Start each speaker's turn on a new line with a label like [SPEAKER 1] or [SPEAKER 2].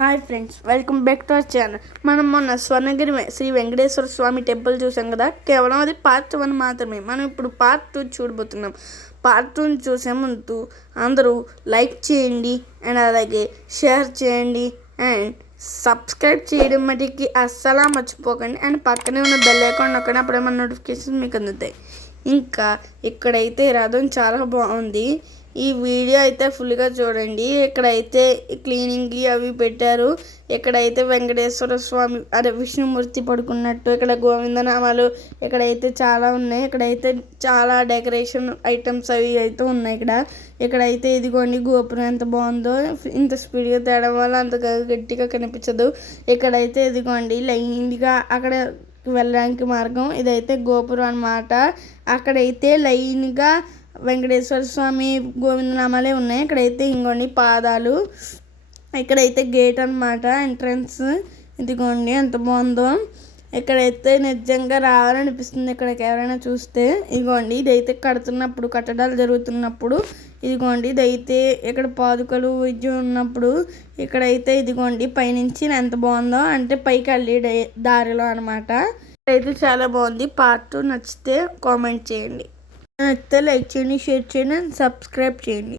[SPEAKER 1] Hi friends welcome back to our channel మనం మొన్న Swarnagiri Sri Venkateswara Swamy temple చూసాం కదా? కేవలం అది పార్ట్ వన్ మాత్రమే. మనం ఇప్పుడు పార్ట్ టూ చూడబోతున్నాం. పార్ట్ టూని చూసే ముందు అందరూ లైక్ చేయండి అండ్ అలాగే షేర్ చేయండి అండ్ సబ్స్క్రైబ్ చేయడం మటుకి అస్సలా మర్చిపోకండి అండ్ పక్కనే ఉన్న బెల్ ఐకాన్ నొక్కండి అప్పుడే మన నోటిఫికేషన్ మీకు అందుతాయి. ఇంకా ఇక్కడైతే రథం చాలా బాగుంది. ఈ వీడియో అయితే ఫుల్గా చూడండి. ఇక్కడైతే క్లీనింగ్ అవి పెట్టారు. ఇక్కడైతే వెంకటేశ్వర స్వామి అదే విష్ణుమూర్తి పడుకున్నట్టు ఇక్కడ గోవిందనామాలు ఇక్కడైతే చాలా ఉన్నాయి. ఇక్కడైతే చాలా డెకరేషన్ ఐటమ్స్ అవి అయితే ఉన్నాయి ఇక్కడ. ఇక్కడైతే ఇదిగోండి గోపురం ఎంత బాగుందో. ఇంత స్పీడ్గా తేడం వల్ల అంత గట్టిగా కనిపించదు. ఇక్కడైతే ఇదిగోండి లైన్గా అక్కడ వెళ్ళడానికి మార్గం. ఇదైతే గోపురం అన్నమాట. అక్కడైతే లైన్గా వెంకటేశ్వర స్వామి గోవిందనామాలే ఉన్నాయి. ఇక్కడైతే ఇంకోండి పాదాలు. ఇక్కడైతే గేట్ అన్నమాట ఎంట్రన్స్ ఇదిగోండి ఎంత బాగుందో. ఇక్కడైతే నిజంగా రావాలనిపిస్తుంది ఇక్కడికి ఎవరైనా చూస్తే. ఇదిగోండి ఇదైతే కడుతున్నప్పుడు కట్టడాలు జరుగుతున్నప్పుడు. ఇదిగోండి ఇదైతే ఇక్కడ పాదుకలు విద్య ఉన్నప్పుడు. ఇక్కడైతే ఇదిగోండి పైనుంచి ఎంత బాగుందో. అంటే పైకి వెళ్ళి దారిలో అనమాట అయితే చాలా బాగుంది. పార్ట్ నచ్చితే కామెంట్ చేయండి. నచ్చితే లైక్ చేయండి షేర్ చేయండి అండ్ సబ్స్క్రైబ్ చేయండి.